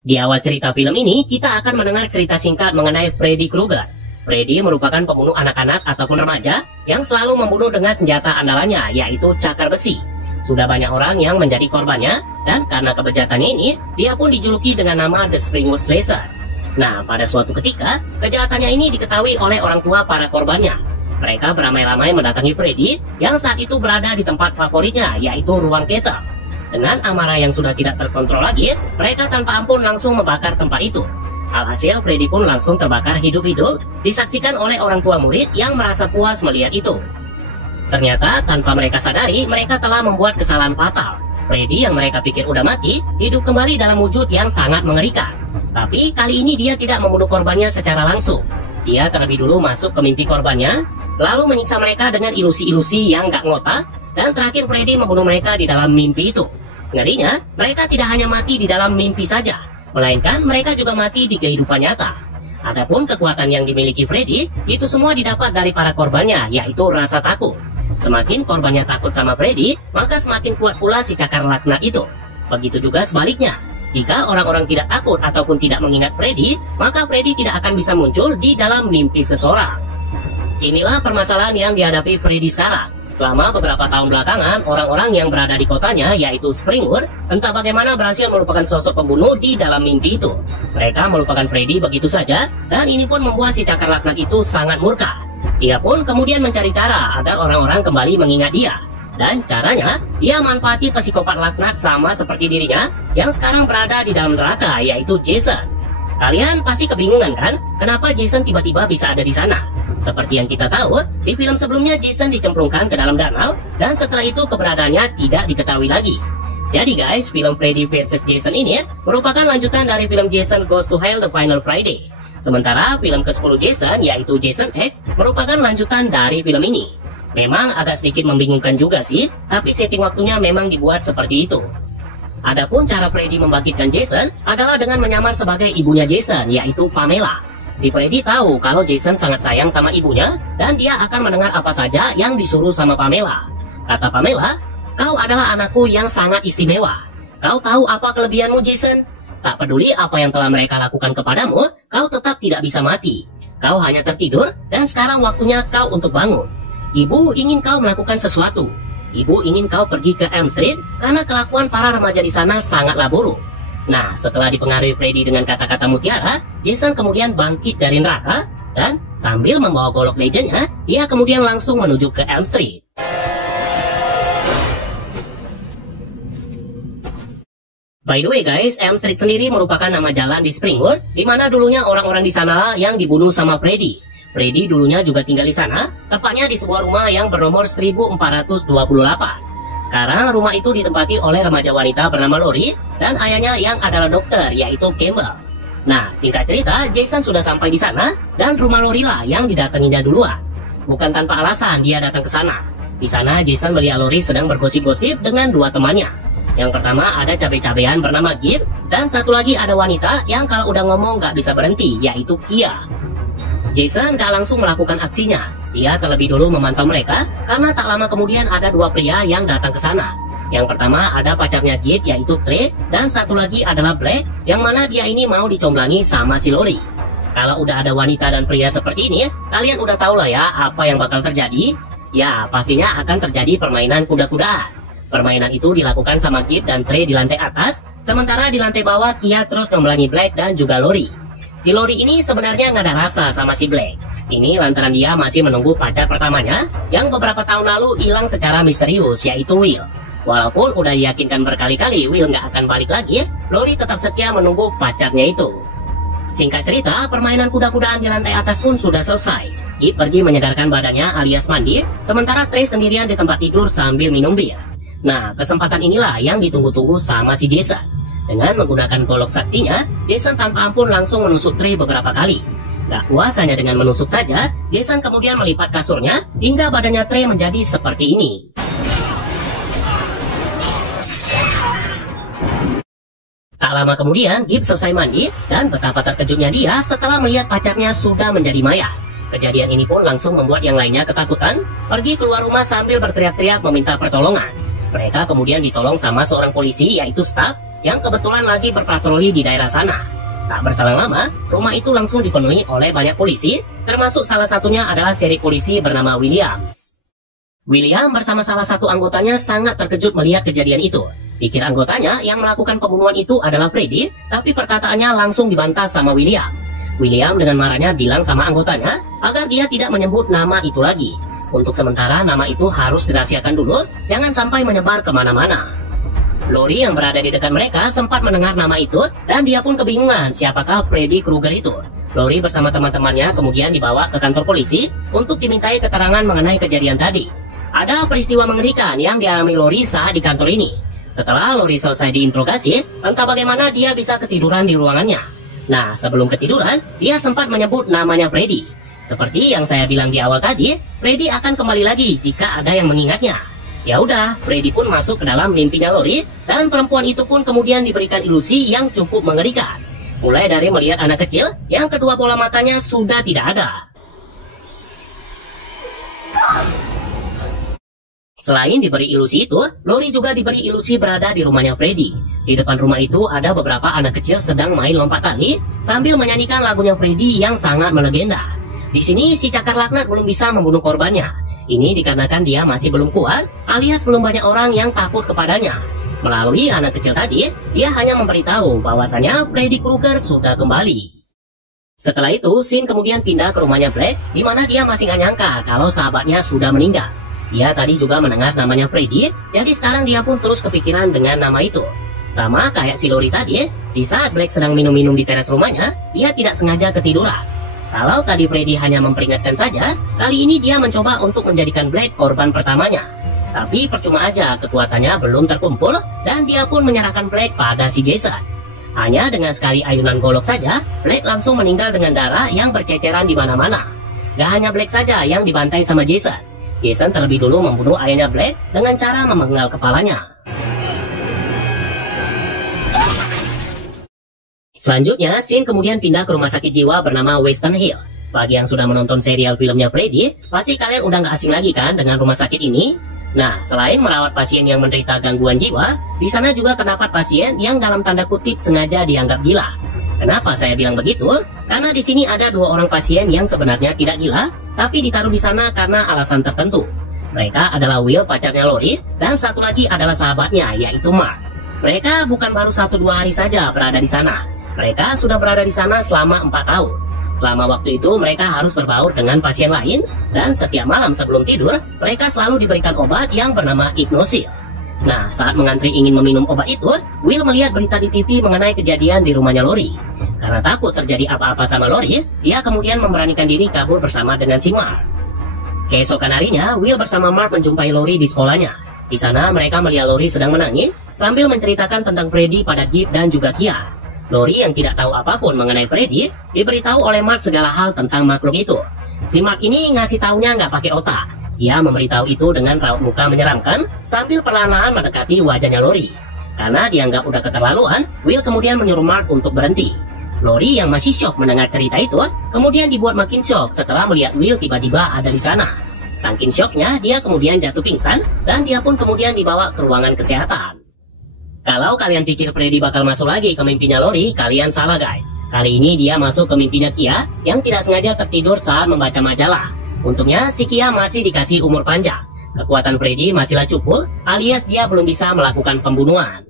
Di awal cerita film ini, kita akan mendengar cerita singkat mengenai Freddy Krueger. Freddy merupakan pembunuh anak-anak ataupun remaja yang selalu membunuh dengan senjata andalannya, yaitu cakar besi. Sudah banyak orang yang menjadi korbannya, dan karena kebejatannya ini, dia pun dijuluki dengan nama The Springwood Slasher. Nah, pada suatu ketika, kejahatannya ini diketahui oleh orang tua para korbannya. Mereka beramai-ramai mendatangi Freddy yang saat itu berada di tempat favoritnya, yaitu ruang ketel. Dengan amarah yang sudah tidak terkontrol lagi, mereka tanpa ampun langsung membakar tempat itu. Alhasil, Freddy pun langsung terbakar hidup-hidup, disaksikan oleh orang tua murid yang merasa puas melihat itu. Ternyata, tanpa mereka sadari, mereka telah membuat kesalahan fatal. Freddy yang mereka pikir udah mati, hidup kembali dalam wujud yang sangat mengerikan. Tapi, kali ini dia tidak membunuh korbannya secara langsung. Dia terlebih dulu masuk ke mimpi korbannya, lalu menyiksa mereka dengan ilusi-ilusi yang gak ngotak, dan terakhir Freddy membunuh mereka di dalam mimpi itu. Ngerinya, mereka tidak hanya mati di dalam mimpi saja, melainkan mereka juga mati di kehidupan nyata. Adapun kekuatan yang dimiliki Freddy, itu semua didapat dari para korbannya, yaitu rasa takut. Semakin korbannya takut sama Freddy, maka semakin kuat pula si cakar laknat itu. Begitu juga sebaliknya. Jika orang-orang tidak takut ataupun tidak mengingat Freddy, maka Freddy tidak akan bisa muncul di dalam mimpi seseorang. Inilah permasalahan yang dihadapi Freddy sekarang. Selama beberapa tahun belakangan, orang-orang yang berada di kotanya, yaitu Springwood, entah bagaimana berhasil melupakan sosok pembunuh di dalam mimpi itu. Mereka melupakan Freddy begitu saja, dan ini pun membuat si cakar laknat itu sangat murka. Dia pun kemudian mencari cara agar orang-orang kembali mengingat dia. Dan caranya, dia manfaati psikopat laknat sama seperti dirinya, yang sekarang berada di dalam neraka, yaitu Jason. Kalian pasti kebingungan kan, kenapa Jason tiba-tiba bisa ada di sana? Seperti yang kita tahu, di film sebelumnya Jason dicemplungkan ke dalam danau, dan setelah itu keberadaannya tidak diketahui lagi. Jadi guys, film Freddy vs Jason ini merupakan lanjutan dari film Jason Goes to Hell The Final Friday. Sementara film ke-10 Jason, yaitu Jason X, merupakan lanjutan dari film ini. Memang agak sedikit membingungkan juga sih, tapi setting waktunya memang dibuat seperti itu. Adapun cara Freddy membangkitkan Jason adalah dengan menyamar sebagai ibunya Jason, yaitu Pamela. Si Freddy tahu kalau Jason sangat sayang sama ibunya, dan dia akan mendengar apa saja yang disuruh sama Pamela. Kata Pamela, "Kau adalah anakku yang sangat istimewa. Kau tahu apa kelebihanmu, Jason? Tak peduli apa yang telah mereka lakukan kepadamu, kau tetap tidak bisa mati. Kau hanya tertidur, dan sekarang waktunya kau untuk bangun. Ibu ingin kau melakukan sesuatu. Ibu ingin kau pergi ke Elm Street, karena kelakuan para remaja di sana sangatlah buruk." Nah, setelah dipengaruhi Freddy dengan kata-kata mutiara, Jason kemudian bangkit dari neraka, dan sambil membawa golok legendnya, dia kemudian langsung menuju ke Elm Street. By the way guys, Elm Street sendiri merupakan nama jalan di Springwood, di mana dulunya orang-orang di sana yang dibunuh sama Freddy. Freddy dulunya juga tinggal di sana, tepatnya di sebuah rumah yang bernomor 1428. Sekarang rumah itu ditempati oleh remaja wanita bernama Lori dan ayahnya yang adalah dokter, yaitu Campbell. Nah, singkat cerita, Jason sudah sampai di sana dan rumah Lori lah yang didatanginya duluan. Bukan tanpa alasan dia datang ke sana. Di sana Jason melihat Lori sedang bergosip-gosip dengan dua temannya. Yang pertama ada cabe-cabean bernama Gib, dan satu lagi ada wanita yang kalau udah ngomong gak bisa berhenti, yaitu Kia. Jason gak langsung melakukan aksinya. Dia terlebih dulu memantau mereka, karena tak lama kemudian ada dua pria yang datang ke sana. Yang pertama ada pacarnya Gib, yaitu Trey, dan satu lagi adalah Black, yang mana dia ini mau dicomblangi sama si Lori. Kalau udah ada wanita dan pria seperti ini, kalian udah tahu lah ya apa yang bakal terjadi. Ya, pastinya akan terjadi permainan kuda-kudaan. Permainan itu dilakukan sama Gib dan Trey di lantai atas, sementara di lantai bawah Kia terus memblangi Black dan juga Lori. Si Lori ini sebenarnya nggak ada rasa sama si Black. Ini lantaran dia masih menunggu pacar pertamanya yang beberapa tahun lalu hilang secara misterius, yaitu Will. Walaupun udah diyakinkan berkali-kali Will nggak akan balik lagi, Lori tetap setia menunggu pacarnya itu. Singkat cerita, permainan kuda-kudaan di lantai atas pun sudah selesai. Ip pergi menyegarkan badannya alias mandi, sementara Trey sendirian di tempat tidur sambil minum bir. Nah, kesempatan inilah yang ditunggu-tunggu sama si Jason. Dengan menggunakan golok saktinya, Jason tanpa ampun langsung menusuk Trey beberapa kali. Gak puas hanya dengan menusuk saja, Jason kemudian melipat kasurnya hingga badannya Trey menjadi seperti ini. Tak lama kemudian, Gib selesai mandi, dan betapa terkejutnya dia setelah melihat pacarnya sudah menjadi mayat. Kejadian ini pun langsung membuat yang lainnya ketakutan, pergi keluar rumah sambil berteriak-teriak meminta pertolongan. Mereka kemudian ditolong sama seorang polisi, yaitu Staff, yang kebetulan lagi berpatroli di daerah sana. Tak berselang lama, rumah itu langsung dipenuhi oleh banyak polisi, termasuk salah satunya adalah seri polisi bernama Williams. William bersama salah satu anggotanya sangat terkejut melihat kejadian itu. Pikir anggotanya yang melakukan pembunuhan itu adalah Freddy, tapi perkataannya langsung dibantah sama William. William dengan marahnya bilang sama anggotanya agar dia tidak menyebut nama itu lagi. Untuk sementara nama itu harus dirahasiakan dulu, jangan sampai menyebar kemana-mana. Lori yang berada di dekat mereka sempat mendengar nama itu dan dia pun kebingungan siapakah Freddy Krueger itu. Lori bersama teman-temannya kemudian dibawa ke kantor polisi untuk dimintai keterangan mengenai kejadian tadi. Ada peristiwa mengerikan yang dialami Lori saat di kantor ini. Setelah Lori selesai diinterogasi, entah bagaimana dia bisa ketiduran di ruangannya. Nah, sebelum ketiduran, dia sempat menyebut namanya Freddy. Seperti yang saya bilang di awal tadi, Freddy akan kembali lagi jika ada yang mengingatnya. Ya udah, Freddy pun masuk ke dalam mimpinya Lori, dan perempuan itu pun kemudian diberikan ilusi yang cukup mengerikan. Mulai dari melihat anak kecil, yang kedua bola matanya sudah tidak ada. Selain diberi ilusi itu, Lori juga diberi ilusi berada di rumahnya Freddy. Di depan rumah itu ada beberapa anak kecil sedang main lompat tali, sambil menyanyikan lagunya Freddy yang sangat melegenda. Di sini si cakar laknat belum bisa membunuh korbannya. Ini dikarenakan dia masih belum kuat, alias belum banyak orang yang takut kepadanya. Melalui anak kecil tadi, dia hanya memberitahu bahwasanya Freddy Krueger sudah kembali. Setelah itu, Sin kemudian pindah ke rumahnya Black, di mana dia masih nggak nyangka kalau sahabatnya sudah meninggal. Dia tadi juga mendengar namanya Freddy, jadi sekarang dia pun terus kepikiran dengan nama itu. Sama kayak si Lori tadi, di saat Black sedang minum-minum di teras rumahnya, dia tidak sengaja ketiduran. Kalau tadi Freddy hanya memperingatkan saja, kali ini dia mencoba untuk menjadikan Black korban pertamanya. Tapi percuma aja, kekuatannya belum terkumpul dan dia pun menyerahkan Black pada si Jason. Hanya dengan sekali ayunan golok saja, Black langsung meninggal dengan darah yang berceceran di mana-mana. Gak hanya Black saja yang dibantai sama Jason. Jason terlebih dulu membunuh ayahnya Black dengan cara memenggal kepalanya. Selanjutnya, Sin kemudian pindah ke rumah sakit jiwa bernama Western Hill. Bagi yang sudah menonton serial filmnya Freddy, pasti kalian udah nggak asing lagi kan dengan rumah sakit ini? Nah, selain merawat pasien yang menderita gangguan jiwa, di sana juga terdapat pasien yang dalam tanda kutip sengaja dianggap gila. Kenapa saya bilang begitu? Karena di sini ada dua orang pasien yang sebenarnya tidak gila, tapi ditaruh di sana karena alasan tertentu. Mereka adalah Will, pacarnya Lori, dan satu lagi adalah sahabatnya, yaitu Mark. Mereka bukan baru 1-2 hari saja berada di sana. Mereka sudah berada di sana selama 4 tahun. Selama waktu itu mereka harus berbaur dengan pasien lain, dan setiap malam sebelum tidur, mereka selalu diberikan obat yang bernama Ignosil. Nah, saat mengantri ingin meminum obat itu, Will melihat berita di TV mengenai kejadian di rumahnya Lori. Karena takut terjadi apa-apa sama Lori, dia kemudian memberanikan diri kabur bersama dengan si Mark. Keesokan harinya, Will bersama Mark menjumpai Lori di sekolahnya. Di sana mereka melihat Lori sedang menangis, sambil menceritakan tentang Freddy pada Gibb dan juga Kia. Lori yang tidak tahu apapun mengenai Freddy, diberitahu oleh Mark segala hal tentang makhluk itu. Si Mark ini ngasih taunya nggak pakai otak. Dia memberitahu itu dengan raut muka menyeramkan, sambil perlahan-lahan mendekati wajahnya Lori. Karena dianggap udah keterlaluan, Will kemudian menyuruh Mark untuk berhenti. Lori yang masih syok mendengar cerita itu, kemudian dibuat makin syok setelah melihat Will tiba-tiba ada di sana. Saking syoknya, dia kemudian jatuh pingsan, dan dia pun kemudian dibawa ke ruangan kesehatan. Kalau kalian pikir Freddy bakal masuk lagi ke mimpinya Lori, kalian salah guys. Kali ini dia masuk ke mimpinya Kia yang tidak sengaja tertidur saat membaca majalah. Untungnya si Kia masih dikasih umur panjang. Kekuatan Freddy masihlah cukup, alias dia belum bisa melakukan pembunuhan.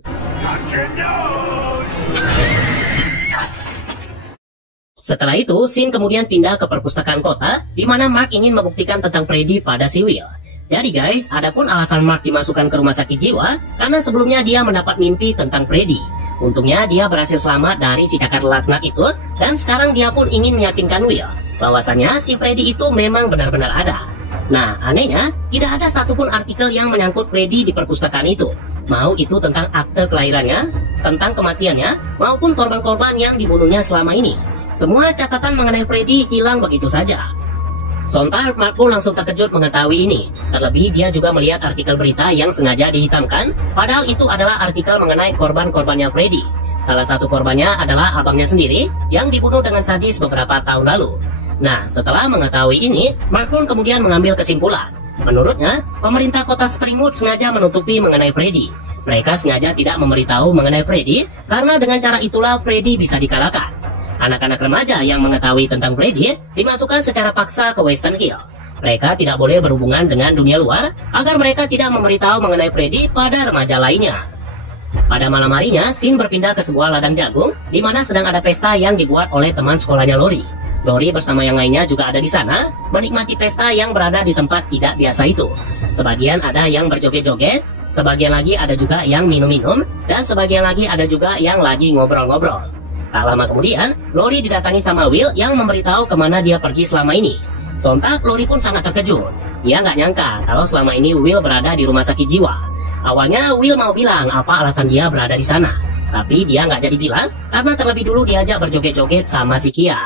Setelah itu, Sin kemudian pindah ke perpustakaan kota, di mana Mark ingin membuktikan tentang Freddy pada si Will. Jadi guys, adapun alasan Mark dimasukkan ke rumah sakit jiwa, karena sebelumnya dia mendapat mimpi tentang Freddy. Untungnya dia berhasil selamat dari si cakar laknat itu, dan sekarang dia pun ingin meyakinkan Will, bahwasannya si Freddy itu memang benar-benar ada. Nah, anehnya, tidak ada satupun artikel yang menyangkut Freddy di perpustakaan itu. Mau itu tentang akte kelahirannya, tentang kematiannya, maupun korban-korban yang dibunuhnya selama ini. Semua catatan mengenai Freddy hilang begitu saja. Sontak Mark pun langsung terkejut mengetahui ini. Terlebih dia juga melihat artikel berita yang sengaja dihitamkan, padahal itu adalah artikel mengenai korban-korbannya Freddy. Salah satu korbannya adalah abangnya sendiri yang dibunuh dengan sadis beberapa tahun lalu. Nah, setelah mengetahui ini, Mark pun kemudian mengambil kesimpulan. Menurutnya, pemerintah kota Springwood sengaja menutupi mengenai Freddy. Mereka sengaja tidak memberitahu mengenai Freddy, karena dengan cara itulah Freddy bisa dikalahkan. Anak-anak remaja yang mengetahui tentang Freddy dimasukkan secara paksa ke Western Hill. Mereka tidak boleh berhubungan dengan dunia luar agar mereka tidak memberitahu mengenai Freddy pada remaja lainnya. Pada malam harinya, Sin berpindah ke sebuah ladang jagung di mana sedang ada pesta yang dibuat oleh teman sekolahnya Lori. Lori bersama yang lainnya juga ada di sana, menikmati pesta yang berada di tempat tidak biasa itu. Sebagian ada yang berjoget-joget, sebagian lagi ada juga yang minum-minum, dan sebagian lagi ada juga yang lagi ngobrol-ngobrol. Tak lama kemudian, Lori didatangi sama Will yang memberitahu kemana dia pergi selama ini. Sontak, Lori pun sangat terkejut. Dia nggak nyangka kalau selama ini Will berada di rumah sakit jiwa. Awalnya Will mau bilang apa alasan dia berada di sana, tapi dia nggak jadi bilang karena terlebih dulu diajak berjoget-joget sama si Kia.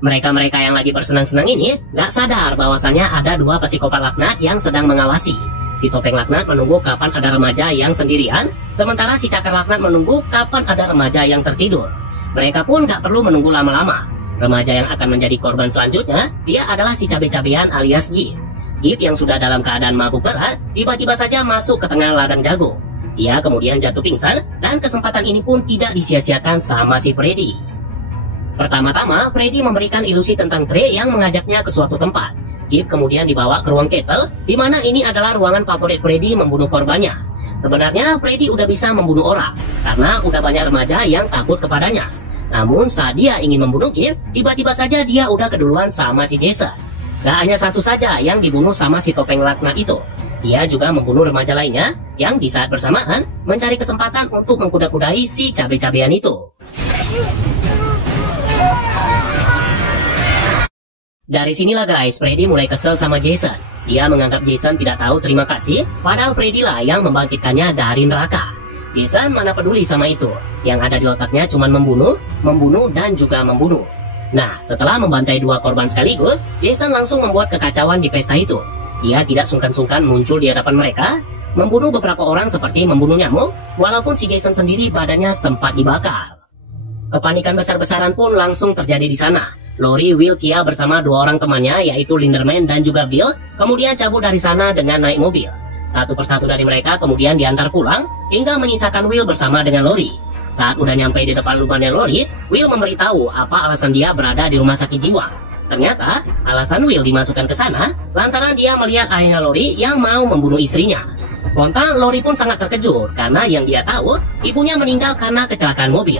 Mereka-mereka yang lagi bersenang-senang ini nggak sadar bahwasanya ada dua psikopat laknat yang sedang mengawasi. Si topeng laknat menunggu kapan ada remaja yang sendirian, sementara si cakar laknat menunggu kapan ada remaja yang tertidur. Mereka pun nggak perlu menunggu lama-lama. Remaja yang akan menjadi korban selanjutnya, dia adalah si cabe-cabean alias Gip. Gip yang sudah dalam keadaan mabuk berat, tiba-tiba saja masuk ke tengah ladang jagung. Dia kemudian jatuh pingsan, dan kesempatan ini pun tidak disia-siakan sama si Freddy. Pertama-tama, Freddy memberikan ilusi tentang Trey yang mengajaknya ke suatu tempat. Gip kemudian dibawa ke ruang Kettle, di mana ini adalah ruangan favorit Freddy membunuh korbannya. Sebenarnya Freddy udah bisa membunuh orang, karena udah banyak remaja yang takut kepadanya. Namun saat dia ingin membunuh Gip, tiba-tiba saja dia udah keduluan sama si Jason. Gak hanya satu saja yang dibunuh sama si topeng laknat itu. Dia juga membunuh remaja lainnya, yang di saat bersamaan mencari kesempatan untuk mengkuda-kudai si cabe-cabean itu. Dari sinilah guys, Freddy mulai kesel sama Jason. Dia menganggap Jason tidak tahu terima kasih, padahal Freddy lah yang membangkitkannya dari neraka. Jason mana peduli sama itu. Yang ada di otaknya cuma membunuh, dan juga membunuh. Nah, setelah membantai dua korban sekaligus, Jason langsung membuat kekacauan di pesta itu. Dia tidak sungkan-sungkan muncul di hadapan mereka, membunuh beberapa orang seperti membunuh nyamuk, walaupun si Jason sendiri badannya sempat dibakar. Kepanikan besar-besaran pun langsung terjadi di sana. Lori, Will, Kia bersama dua orang temannya yaitu Linderman dan juga Bill kemudian cabut dari sana dengan naik mobil. Satu persatu dari mereka kemudian diantar pulang hingga menyisakan Will bersama dengan Lori. Saat udah nyampe di depan rumahnya Lori, Will memberitahu apa alasan dia berada di rumah sakit jiwa. Ternyata alasan Will dimasukkan ke sana lantaran dia melihat ayahnya Lori yang mau membunuh istrinya. Spontan Lori pun sangat terkejut karena yang dia tahu ibunya meninggal karena kecelakaan mobil.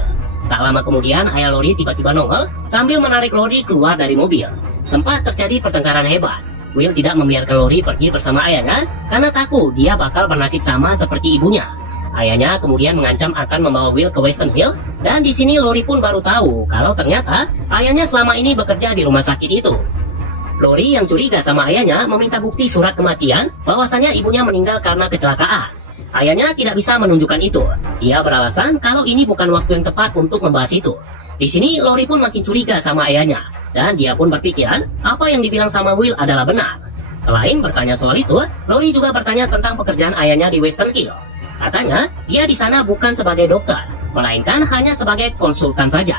Tak lama kemudian, ayah Lori tiba-tiba nongol sambil menarik Lori keluar dari mobil. Sempat terjadi pertengkaran hebat. Will tidak membiarkan Lori pergi bersama ayahnya karena takut dia bakal bernasib sama seperti ibunya. Ayahnya kemudian mengancam akan membawa Will ke Western Hill, dan di sini Lori pun baru tahu kalau ternyata ayahnya selama ini bekerja di rumah sakit itu. Lori yang curiga sama ayahnya meminta bukti surat kematian bahwasanya ibunya meninggal karena kecelakaan. Ayahnya tidak bisa menunjukkan itu. Dia beralasan kalau ini bukan waktu yang tepat untuk membahas itu. Di sini Lori pun makin curiga sama ayahnya, dan dia pun berpikiran apa yang dibilang sama Will adalah benar. Selain bertanya soal itu, Lori juga bertanya tentang pekerjaan ayahnya di Western Hill. Katanya dia di sana bukan sebagai dokter, melainkan hanya sebagai konsultan saja.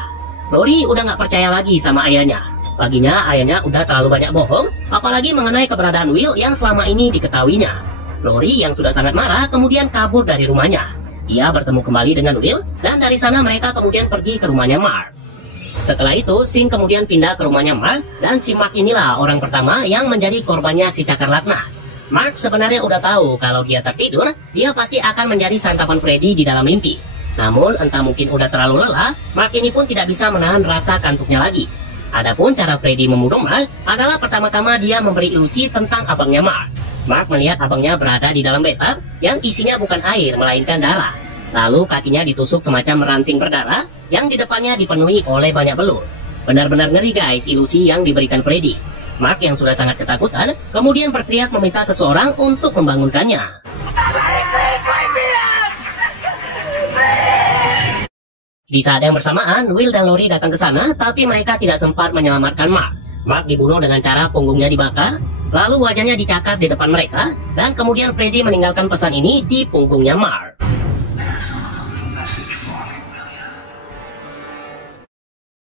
Lori udah nggak percaya lagi sama ayahnya. Baginya ayahnya udah terlalu banyak bohong, apalagi mengenai keberadaan Will yang selama ini diketahuinya. Lori yang sudah sangat marah kemudian kabur dari rumahnya. Dia bertemu kembali dengan Will, dan dari sana mereka kemudian pergi ke rumahnya Mark. Setelah itu, Sin kemudian pindah ke rumahnya Mark, dan si Mark inilah orang pertama yang menjadi korbannya si cakar laknat. Mark sebenarnya udah tahu kalau dia tertidur, dia pasti akan menjadi santapan Freddy di dalam mimpi. Namun entah mungkin udah terlalu lelah, Mark ini pun tidak bisa menahan rasa kantuknya lagi. Adapun cara Freddy membunuh Mark adalah pertama-tama dia memberi ilusi tentang abangnya Mark. Mark melihat abangnya berada di dalam bathtub yang isinya bukan air melainkan darah. Lalu kakinya ditusuk semacam ranting berdarah yang di depannya dipenuhi oleh banyak belut. Benar-benar ngeri guys ilusi yang diberikan Freddy. Mark yang sudah sangat ketakutan kemudian berteriak meminta seseorang untuk membangunkannya. Di saat yang bersamaan, Will dan Lori datang ke sana, tapi mereka tidak sempat menyelamatkan Mark. Mark dibunuh dengan cara punggungnya dibakar, lalu wajahnya dicakar di depan mereka, dan kemudian Freddy meninggalkan pesan ini di punggungnya Mark.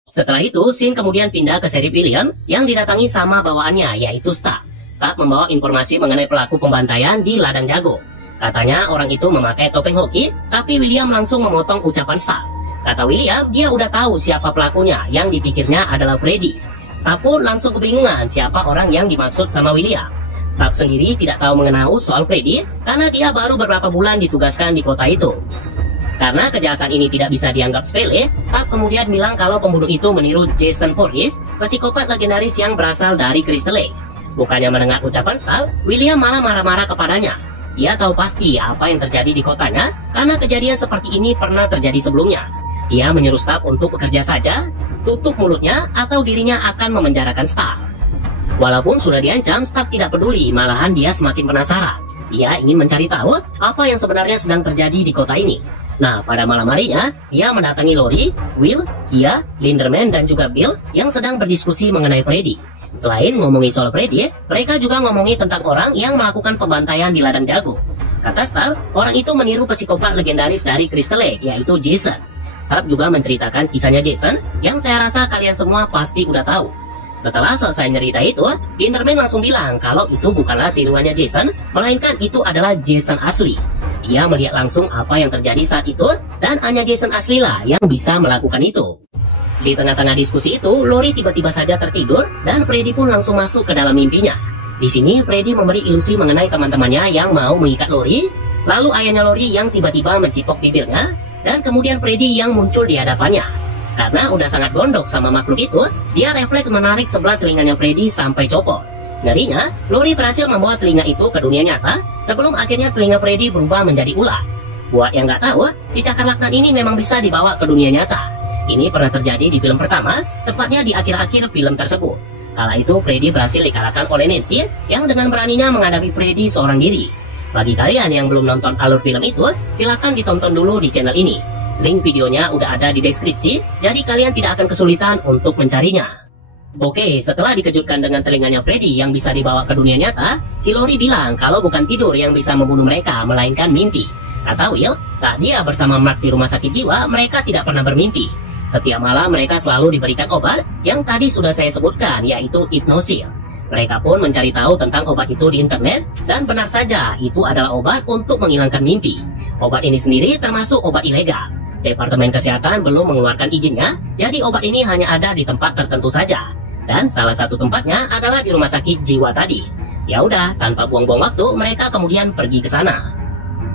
Setelah itu, Sin kemudian pindah ke Sheriff William yang didatangi sama bawaannya, yaitu Stark. Stark membawa informasi mengenai pelaku pembantaian di ladang jagung. Katanya orang itu memakai topeng hoki, tapi William langsung memotong ucapan Staff. Kata William, dia udah tahu siapa pelakunya, yang dipikirnya adalah Freddy. Staff pun langsung kebingungan siapa orang yang dimaksud sama William. Staff sendiri tidak tahu mengenal soal Freddy, karena dia baru beberapa bulan ditugaskan di kota itu. Karena kejahatan ini tidak bisa dianggap sepele, Staff kemudian bilang kalau pembunuh itu meniru Jason Voorhees, psikopat legendaris yang berasal dari Crystal Lake. Bukannya mendengar ucapan Staff, William malah marah-marah kepadanya. Dia tahu pasti apa yang terjadi di kotanya, karena kejadian seperti ini pernah terjadi sebelumnya. Dia menyuruh Staff untuk bekerja saja, tutup mulutnya, atau dirinya akan memenjarakan Staff. Walaupun sudah diancam, Staff tidak peduli, malahan dia semakin penasaran. Dia ingin mencari tahu apa yang sebenarnya sedang terjadi di kota ini. Nah, pada malam harinya, dia mendatangi Lori, Will, Kia, Linderman, dan juga Bill yang sedang berdiskusi mengenai Freddy. Selain ngomongin soal Freddy, mereka juga ngomongin tentang orang yang melakukan pembantaian di ladang jagung. Kata Staff, orang itu meniru psikopat legendaris dari Crystal Lake, yaitu Jason. Staff juga menceritakan kisahnya Jason, yang saya rasa kalian semua pasti udah tahu. Setelah selesai cerita itu, Linderman langsung bilang kalau itu bukanlah tiruannya Jason, melainkan itu adalah Jason asli. Dia melihat langsung apa yang terjadi saat itu, dan hanya Jason aslilah yang bisa melakukan itu. Di tengah-tengah diskusi itu, Lori tiba-tiba saja tertidur, dan Freddy pun langsung masuk ke dalam mimpinya. Di sini, Freddy memberi ilusi mengenai teman-temannya yang mau mengikat Lori, lalu ayahnya Lori yang tiba-tiba mencipok bibirnya, dan kemudian Freddy yang muncul di hadapannya. Karena udah sangat gondok sama makhluk itu, dia refleks menarik sebelah telinganya Freddy sampai copot. Ngerinya, Lori berhasil membawa telinga itu ke dunia nyata, sebelum akhirnya telinga Freddy berubah menjadi ular. Buat yang nggak tahu, si cakar laknat ini memang bisa dibawa ke dunia nyata. Ini pernah terjadi di film pertama, tepatnya di akhir-akhir film tersebut. Kala itu Freddy berhasil dikalahkan oleh Nancy, yang dengan beraninya menghadapi Freddy seorang diri. Bagi kalian yang belum nonton alur film itu, silahkan ditonton dulu di channel ini. Link videonya udah ada di deskripsi, jadi kalian tidak akan kesulitan untuk mencarinya. Oke, setelah dikejutkan dengan telinganya Freddy yang bisa dibawa ke dunia nyata, si Lori bilang kalau bukan tidur yang bisa membunuh mereka, melainkan mimpi. Kata Will, saat dia bersama Mark di rumah sakit jiwa, mereka tidak pernah bermimpi. Setiap malam mereka selalu diberikan obat yang tadi sudah saya sebutkan, yaitu hipnosil. Mereka pun mencari tahu tentang obat itu di internet, dan benar saja itu adalah obat untuk menghilangkan mimpi. Obat ini sendiri termasuk obat ilegal. Departemen Kesehatan belum mengeluarkan izinnya, jadi obat ini hanya ada di tempat tertentu saja. Dan salah satu tempatnya adalah di rumah sakit jiwa tadi. Ya udah, tanpa buang-buang waktu, mereka kemudian pergi ke sana.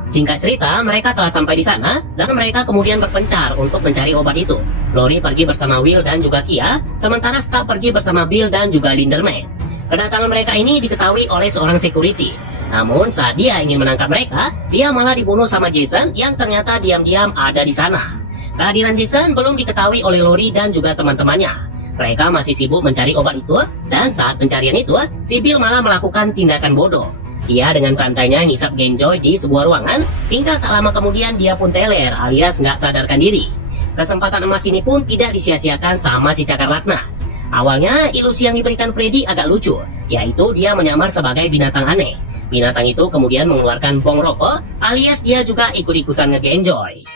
Singkat cerita, mereka telah sampai di sana, dan mereka kemudian berpencar untuk mencari obat itu. Lori pergi bersama Will dan juga Kia, sementara Staff pergi bersama Bill dan juga Linderman. Kedatangan mereka ini diketahui oleh seorang security. Namun saat dia ingin menangkap mereka, dia malah dibunuh sama Jason yang ternyata diam-diam ada di sana. Kehadiran Jason belum diketahui oleh Lori dan juga teman-temannya. Mereka masih sibuk mencari obat itu, dan saat pencarian itu, si Bill malah melakukan tindakan bodoh. Dia dengan santainya ngisap Genjoy di sebuah ruangan, hingga tak lama kemudian dia pun teler alias nggak sadarkan diri. Kesempatan emas ini pun tidak disia-siakan sama si cakar laknat. Awalnya, ilusi yang diberikan Freddy agak lucu, yaitu dia menyamar sebagai binatang aneh. Binatang itu kemudian mengeluarkan bong rokok, alias dia juga ikut-ikutan nge-Genjoy.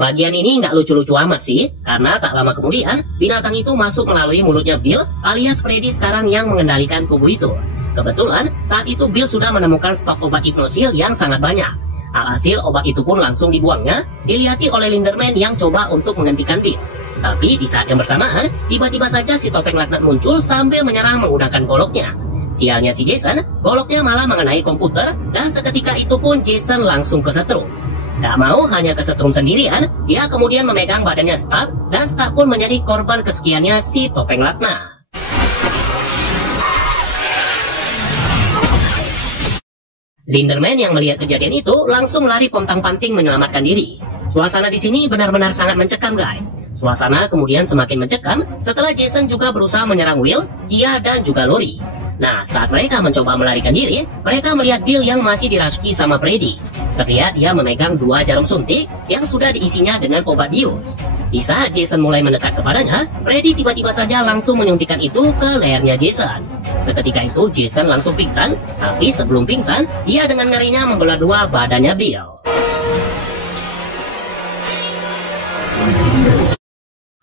Bagian ini nggak lucu-lucu amat sih, karena tak lama kemudian, binatang itu masuk melalui mulutnya Bill, alias Freddy sekarang yang mengendalikan tubuh itu. Kebetulan, saat itu Bill sudah menemukan stok obat hipnosil yang sangat banyak. Alhasil, obat itu pun langsung dibuangnya, dilihati oleh Linderman yang coba untuk menghentikan Bill. Tapi di saat yang bersamaan, tiba-tiba saja si topeng laknat muncul sambil menyerang menggunakan goloknya. Sialnya si Jason, goloknya malah mengenai komputer, dan seketika itu pun Jason langsung kesetrum. Gak mau hanya kesetrum sendirian, dia kemudian memegang badannya Staff, dan Staff pun menjadi korban kesekiannya si topeng laknat. Linderman yang melihat kejadian itu langsung lari pontang-panting menyelamatkan diri. Suasana di sini benar-benar sangat mencekam, guys. Suasana kemudian semakin mencekam setelah Jason juga berusaha menyerang Will, Kia, dan juga Lori. Nah, saat mereka mencoba melarikan diri, mereka melihat Bill yang masih dirasuki sama Freddy. Terlihat dia memegang 2 jarum suntik yang sudah diisinya dengan obat bius. Di saat Jason mulai mendekat kepadanya, Freddy tiba-tiba saja langsung menyuntikkan itu ke lehernya Jason. Seketika itu Jason langsung pingsan, tapi sebelum pingsan, dia dengan ngerinya membelah 2 badannya Bill.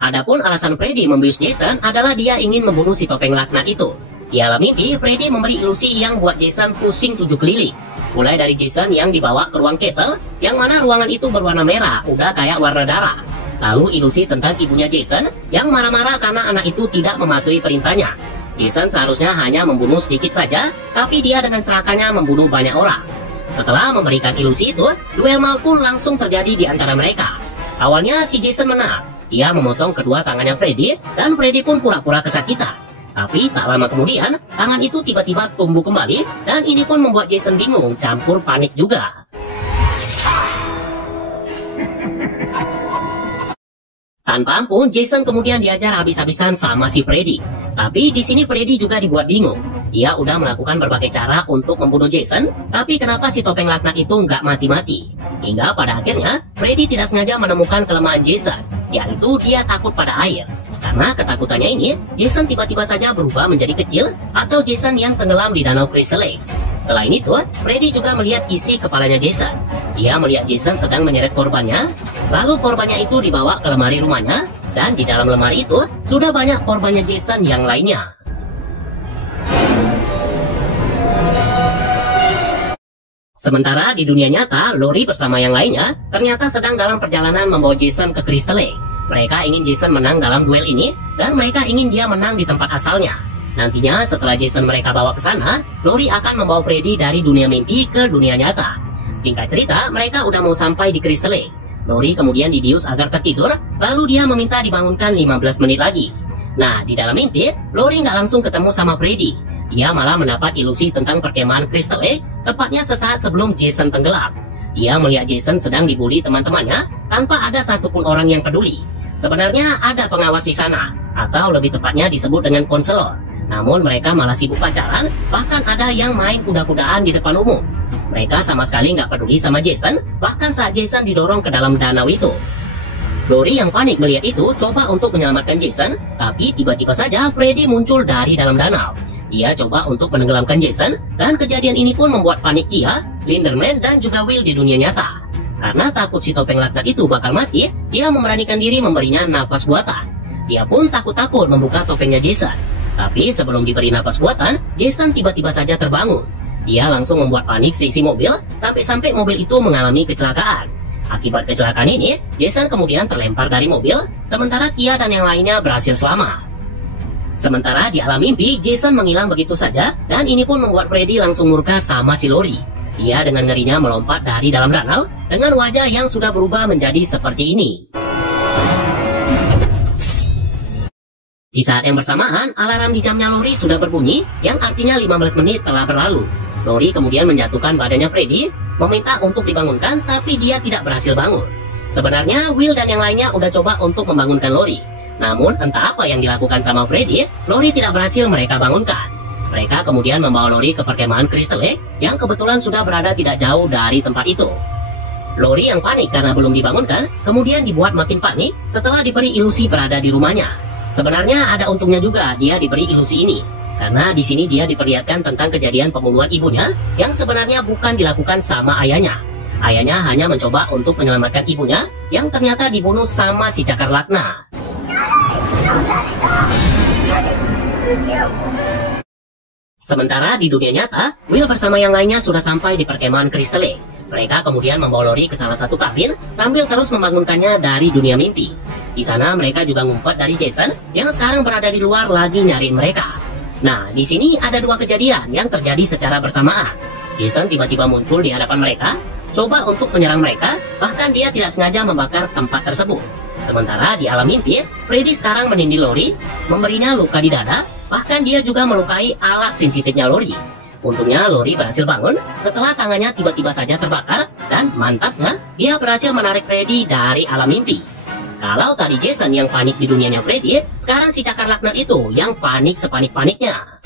Adapun alasan Freddy membius Jason adalah dia ingin membunuh si topeng laknat itu. Di alam mimpi, Freddy memberi ilusi yang buat Jason pusing 7 keliling. Mulai dari Jason yang dibawa ke ruang Kettle, yang mana ruangan itu berwarna merah, udah kayak warna darah. Lalu ilusi tentang ibunya Jason, yang marah-marah karena anak itu tidak mematuhi perintahnya. Jason seharusnya hanya membunuh sedikit saja, tapi dia dengan serakannya membunuh banyak orang. Setelah memberikan ilusi itu, duel maut pun langsung terjadi di antara mereka. Awalnya si Jason menang. Dia memotong kedua tangannya Freddy, dan Freddy pun pura-pura kesakitan. Tapi tak lama kemudian, tangan itu tiba-tiba tumbuh kembali, dan ini pun membuat Jason bingung, campur panik juga. Tanpa ampun, Jason kemudian diajar habis-habisan sama si Freddy. Tapi di sini Freddy juga dibuat bingung. Dia udah melakukan berbagai cara untuk membunuh Jason, tapi kenapa si topeng laknat itu nggak mati-mati? Hingga pada akhirnya, Freddy tidak sengaja menemukan kelemahan Jason, yaitu dia takut pada air. Karena ketakutannya ini, Jason tiba-tiba saja berubah menjadi kecil atau Jason yang tenggelam di danau Crystal Lake. Selain itu, Freddy juga melihat isi kepalanya Jason. Dia melihat Jason sedang menyeret korbannya, lalu korbannya itu dibawa ke lemari rumahnya, dan di dalam lemari itu sudah banyak korbannya Jason yang lainnya. Sementara di dunia nyata, Lori bersama yang lainnya ternyata sedang dalam perjalanan membawa Jason ke Crystal Lake. Mereka ingin Jason menang dalam duel ini, dan mereka ingin dia menang di tempat asalnya. Nantinya setelah Jason mereka bawa ke sana, Lori akan membawa Freddy dari dunia mimpi ke dunia nyata. Singkat cerita, mereka udah mau sampai di Crystal Lake. Lori kemudian dibius agar tertidur, lalu dia meminta dibangunkan 15 menit lagi. Nah, di dalam mimpi, Lori nggak langsung ketemu sama Freddy. Dia malah mendapat ilusi tentang perkemahan Crystal Lake, tepatnya sesaat sebelum Jason tenggelam. Dia melihat Jason sedang dibully teman-temannya, tanpa ada satupun orang yang peduli. Sebenarnya ada pengawas di sana, atau lebih tepatnya disebut dengan konselor. Namun mereka malah sibuk pacaran, bahkan ada yang main kuda-kudaan di depan umum. Mereka sama sekali nggak peduli sama Jason, bahkan saat Jason didorong ke dalam danau itu. Lori yang panik melihat itu coba untuk menyelamatkan Jason, tapi tiba-tiba saja Freddy muncul dari dalam danau. Dia coba untuk menenggelamkan Jason, dan kejadian ini pun membuat panik Kia, Linderman, dan juga Will di dunia nyata. Karena takut si topeng laknat itu bakal mati, dia memberanikan diri memberinya nafas buatan. Dia pun takut-takut membuka topengnya Jason. Tapi sebelum diberi nafas buatan, Jason tiba-tiba saja terbangun. Dia langsung membuat panik seisi mobil, sampai-sampai mobil itu mengalami kecelakaan. Akibat kecelakaan ini, Jason kemudian terlempar dari mobil, sementara Kia dan yang lainnya berhasil selamat. Sementara di alam mimpi, Jason menghilang begitu saja, dan ini pun membuat Freddy langsung murka sama si Lori. Dia dengan ngerinya melompat dari dalam danau, dengan wajah yang sudah berubah menjadi seperti ini. Di saat yang bersamaan, alarm di jamnya Lori sudah berbunyi, yang artinya 15 menit telah berlalu. Lori kemudian menjatuhkan badannya Freddy, meminta untuk dibangunkan, tapi dia tidak berhasil bangun. Sebenarnya, Will dan yang lainnya udah coba untuk membangunkan Lori. Namun, entah apa yang dilakukan sama Freddy, Lori tidak berhasil mereka bangunkan. Mereka kemudian membawa Lori ke perkemahan Crystal Lake, yang kebetulan sudah berada tidak jauh dari tempat itu. Lori yang panik karena belum dibangunkan, kemudian dibuat makin panik setelah diberi ilusi berada di rumahnya. Sebenarnya ada untungnya juga dia diberi ilusi ini, karena di sini dia diperlihatkan tentang kejadian pembunuhan ibunya yang sebenarnya bukan dilakukan sama ayahnya. Ayahnya hanya mencoba untuk menyelamatkan ibunya yang ternyata dibunuh sama si cakar laknat. Sementara di dunia nyata, Will bersama yang lainnya sudah sampai di perkemahan Crystal Lake. Mereka kemudian membawa Lori ke salah satu kabin sambil terus membangunkannya dari dunia mimpi. Di sana mereka juga ngumpet dari Jason yang sekarang berada di luar lagi nyariin mereka. Nah, di sini ada dua kejadian yang terjadi secara bersamaan. Jason tiba-tiba muncul di hadapan mereka, coba untuk menyerang mereka, bahkan dia tidak sengaja membakar tempat tersebut. Sementara di alam mimpi, Freddy sekarang menindih Lori, memberinya luka di dada, bahkan dia juga melukai alat sensitifnya Lori. Untungnya Lori berhasil bangun setelah tangannya tiba-tiba saja terbakar, dan mantapnya dia berhasil menarik Freddy dari alam mimpi. Kalau tadi Jason yang panik di dunianya Freddy, sekarang si cakar laknat itu yang panik sepanik-paniknya.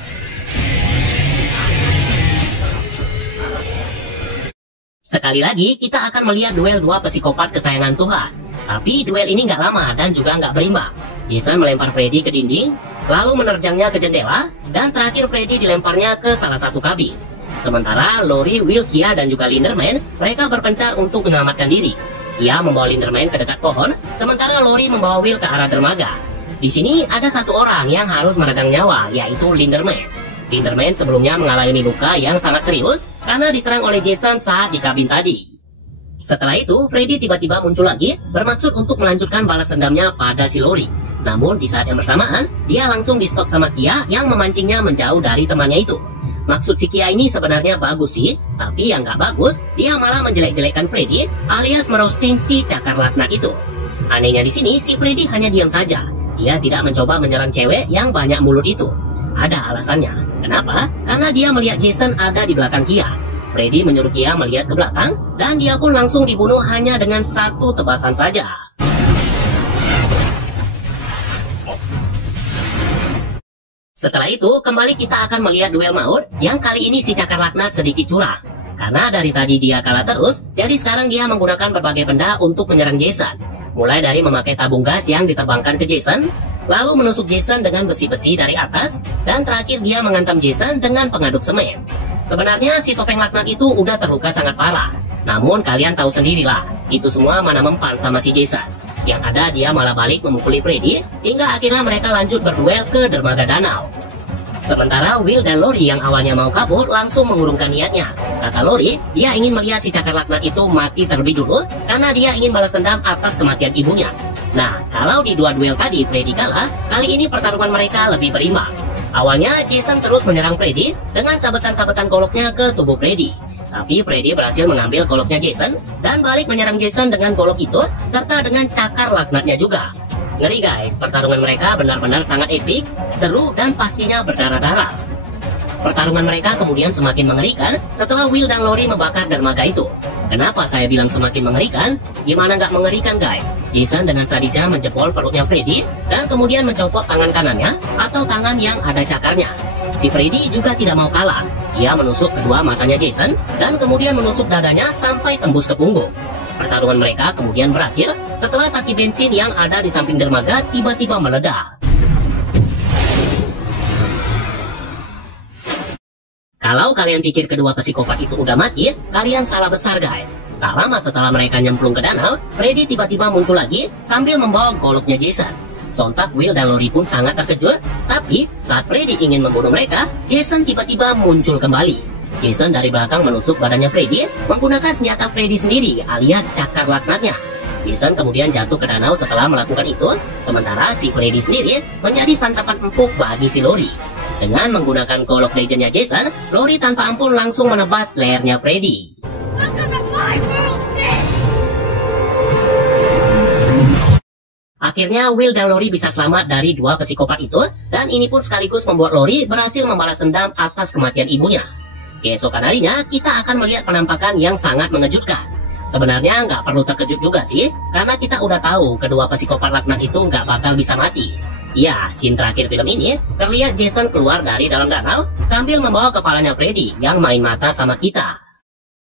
Sekali lagi kita akan melihat duel dua psikopat kesayangan Tuhan. Tapi duel ini nggak lama dan juga nggak berimbang. Jason melempar Freddy ke dinding, lalu menerjangnya ke jendela, dan terakhir Freddy dilemparnya ke salah satu kabin. Sementara Lori, Will, Kia, dan juga Linderman, mereka berpencar untuk menyelamatkan diri. Kia membawa Linderman ke dekat pohon, sementara Lori membawa Will ke arah dermaga. Di sini ada satu orang yang harus meregang nyawa, yaitu Linderman. Spider-Man sebelumnya mengalami luka yang sangat serius karena diserang oleh Jason saat di kabin tadi. Setelah itu, Freddy tiba-tiba muncul lagi bermaksud untuk melanjutkan balas dendamnya pada si Lori. Namun di saat yang bersamaan, dia langsung di-stop sama Kia yang memancingnya menjauh dari temannya itu. Maksud si Kia ini sebenarnya bagus sih, tapi yang nggak bagus, dia malah menjelek-jelekkan Freddy alias meroasting si cakar laknat itu. Anehnya di sini, si Freddy hanya diam saja. Dia tidak mencoba menyerang cewek yang banyak mulut itu. Ada alasannya. Kenapa? Karena dia melihat Jason ada di belakang Kia. Freddy menyuruh Kia melihat ke belakang, dan dia pun langsung dibunuh hanya dengan satu tebasan saja. Setelah itu, kembali kita akan melihat duel maut, yang kali ini si cakar laknat sedikit curang. Karena dari tadi dia kalah terus, jadi sekarang dia menggunakan berbagai benda untuk menyerang Jason. Mulai dari memakai tabung gas yang diterbangkan ke Jason, lalu menusuk Jason dengan besi-besi dari atas, dan terakhir dia menghantam Jason dengan pengaduk semen. Sebenarnya si topeng laknat itu udah terluka sangat parah. Namun kalian tahu sendirilah, itu semua mana mempan sama si Jason. Yang ada dia malah balik memukuli Freddy, hingga akhirnya mereka lanjut berduel ke dermaga danau. Sementara Will dan Lori yang awalnya mau kabur langsung mengurungkan niatnya. Kata Lori, dia ingin melihat si cakar laknat itu mati terlebih dulu karena dia ingin balas dendam atas kematian ibunya. Nah, kalau di dua duel tadi Freddy kalah, kali ini pertarungan mereka lebih berimbang. Awalnya Jason terus menyerang Freddy dengan sabetan-sabetan goloknya ke tubuh Freddy. Tapi Freddy berhasil mengambil goloknya Jason dan balik menyerang Jason dengan golok itu serta dengan cakar laknatnya juga. Ngeri guys, pertarungan mereka benar-benar sangat epik, seru dan pastinya berdarah-darah. Pertarungan mereka kemudian semakin mengerikan setelah Will dan Lori membakar dermaga itu. Kenapa saya bilang semakin mengerikan? Gimana nggak mengerikan guys? Jason dengan sadisnya menjebol perutnya Freddy dan kemudian mencopot tangan kanannya atau tangan yang ada cakarnya. Si Freddy juga tidak mau kalah. Ia menusuk kedua matanya Jason dan kemudian menusuk dadanya sampai tembus ke punggung. Pertarungan mereka kemudian berakhir setelah tangki bensin yang ada di samping dermaga tiba-tiba meledak. Kalau kalian pikir kedua psikopat itu udah mati, kalian salah besar guys. Tak lama setelah mereka nyemplung ke danau, Freddy tiba-tiba muncul lagi sambil membawa goloknya Jason. Sontak Will dan Lori pun sangat terkejut, tapi saat Freddy ingin membunuh mereka, Jason tiba-tiba muncul kembali. Jason dari belakang menusuk badannya Freddy menggunakan senjata Freddy sendiri alias cakar laknatnya. Jason kemudian jatuh ke danau setelah melakukan itu, sementara si Freddy sendiri menjadi santapan empuk bagi si Lori. Dengan menggunakan golok legendnya Jason, Lori tanpa ampun langsung menebas lehernya Freddy. Akhirnya Will dan Lori bisa selamat dari dua psikopat itu, dan ini pun sekaligus membuat Lori berhasil membalas dendam atas kematian ibunya. Keesokan harinya, kita akan melihat penampakan yang sangat mengejutkan. Sebenarnya nggak perlu terkejut juga sih, karena kita udah tahu kedua psikopat laknat itu nggak bakal bisa mati. Ya, scene terakhir film ini, terlihat Jason keluar dari dalam danau sambil membawa kepalanya Freddy yang main mata sama kita.